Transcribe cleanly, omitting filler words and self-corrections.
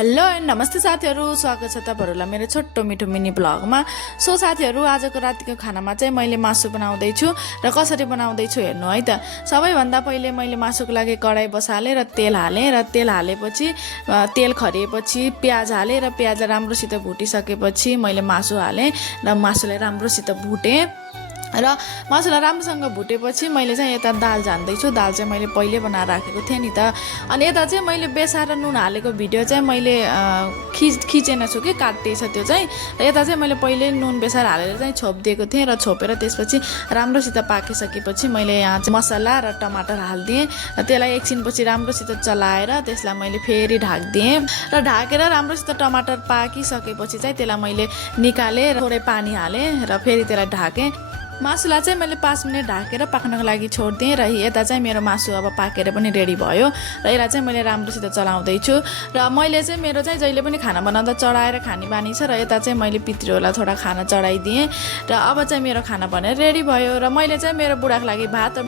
Hello and नमस्ते साथीहरू, स्वागत छ तपाईहरुलाई मेरो छोटो मिठो मिनी ब्लगमा। सो साथीहरू, आजको रातिको खानामा चाहिँ मैले मासु बनाउँदै छु र कसरी बनाउँदै छु हेर्नु है त। सबैभन्दा पहिले मैले मासुको लागि कराई बसाले र तेल हाले र तेल हालेपछि तेल खरिएपछि प्याज हाले र प्याजलाई राम्रोसित भुटिसकेपछि मैले मासु हाले र मासुलाई राम्रोसित भुटे र मासुलाई राम्रोसँग भुटेपछि मैले चाहिँ यता दाल झान्दैछु। दाल चाहिँ मैले पहिले बनाएर राखेको थिएँ नि त। अनि यता चाहिँ मैले बेसार र नुन हालेको भिडियो चाहिँ मैले खिचेन छु कि काटिएछ त्यो चाहिँ। र यता चाहिँ मैले पहिले नुन बेसार हालेर चाहिँ छोपिदिएको थिएँ र छोपेर त्यसपछि राम्रोसित पाकिसकेपछि मैले यहाँ चाहिँ मसला र टमाटर हालिदिएँ र त्यसलाई एकछिनपछि राम्रोसित चलाएर त्यसलाई मैले फेरि ढाकिदिएँ र ढाकेर राम्रोसित टमाटर पाकिसकेपछि चाहिँ त्यसलाई मैले निकालेँ र थोरै पानी हालेँ र फेरि त्यसलाई ढाकेँ। मासुलाई चाहिँ मैले 5 मिनट ढाकेर पाक्नको लागि छोडिदिएँ र यता चाहिँ मेरो मासु अब पाकेर पनि रेडी भयो र यसलाई चाहिँ मैले राम्रोसित चलाउँदैछु। र मैले चाहिँ मेरो चाहिँ जहिले पनि खाना बनाउँदा चढाएर खाने बानी छ र यता चाहिँ मैले पितृहरूलाई थोडा खाना चढाइदिएँ र अब चाहिँ मेरो खाना बनेर रेडी भयो र मैले चाहिँ मेरो बुढाको लागि भात